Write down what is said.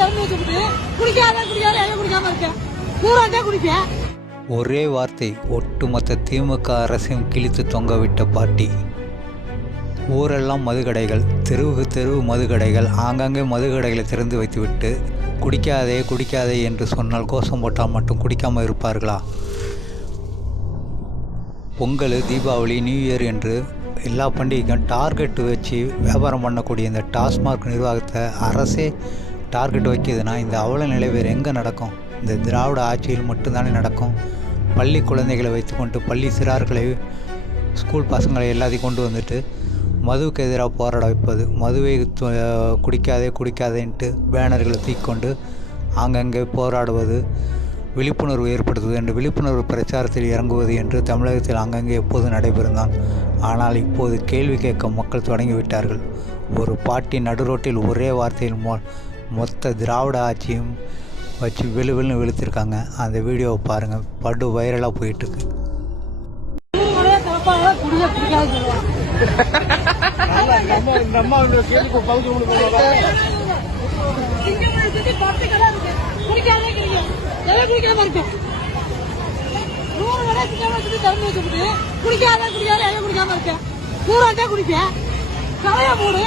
திறந்து வச்சுக்கிட்டு குடிக்காத குடிக்காத எல்லாம் குடிக்காம இருக்கேன் பூரா குடிப்பேன். ஒரே வார்த்தை ஒட்டுமொத்த திமுக அரசையும் கிழித்து தொங்கவிட்ட பாட்டி. ஊரெல்லாம் மதுக்கடைகள் தெருவுக்கு தெருவு மதுக்கடைகள் ஆங்காங்கே மதுக்கடைகளை திறந்து வைத்துவிட்டு குடிக்காதே குடிக்காதே என்று சொன்னால் கோஷம் போட்டால் மட்டும் குடிக்காமல் இருப்பார்களா? பொங்கல் தீபாவளி நியூ இயர் என்று எல்லா பண்டிகைக்கும் டார்கெட் வச்சு வியாபாரம் பண்ணக்கூடிய இந்த டாஸ்மாக் நிர்வாகத்தை அரசே டார்கெட் வைக்கிதுன்னா இந்த அவல நிலை வேறு எங்கே நடக்கும்? இந்த திராவிட ஆட்சியில் மட்டும்தானே நடக்கும்? பள்ளி குழந்தைகளை வைத்துக்கொண்டு பள்ளி சிறார்களை ஸ்கூல் பசங்களை எல்லாத்தையும் கொண்டு வந்துட்டு மதுவுக்கு எதிராக போராட வைப்பது மதுவை குடிக்காதே குடிக்காதேன்ட்டு பேனர்களை தூக்கிக்கொண்டு ஆங்கங்கே போராடுவது விழிப்புணர்வு ஏற்படுத்துவது என்று விழிப்புணர்வு பிரச்சாரத்தில் இறங்குவது என்று தமிழகத்தில் அங்கங்கே எப்போது நடைபெறுந்தான். ஆனால் இப்போது கேள்வி கேட்க மக்கள் தொடங்கிவிட்டார்கள். ஒரு பாட்டி நடுரோட்டில் ஒரே வார்த்தையில் மோ மொத்த திராவிட ஆட்சியும் வச்சு வெளு வெளுன்னு வெளுத்திருக்காங்க. அந்த வீடியோவை பாருங்கள் படு வைரலாக போயிட்டுருக்கு. குடிக்க குடிக்காது இருக்கு குடிக்காதே குடிக்கும் எல்லாம் குடிக்காம இருக்கேன் நூறு கடை சிங்கப்பூர் சுத்தி திறந்து வச்சுக்கிட்டு குடிக்காத குடிக்காத எல்லாம் குடிக்காம இருக்கேன் பூரா தான் குடிப்பேன் கலைய மூடு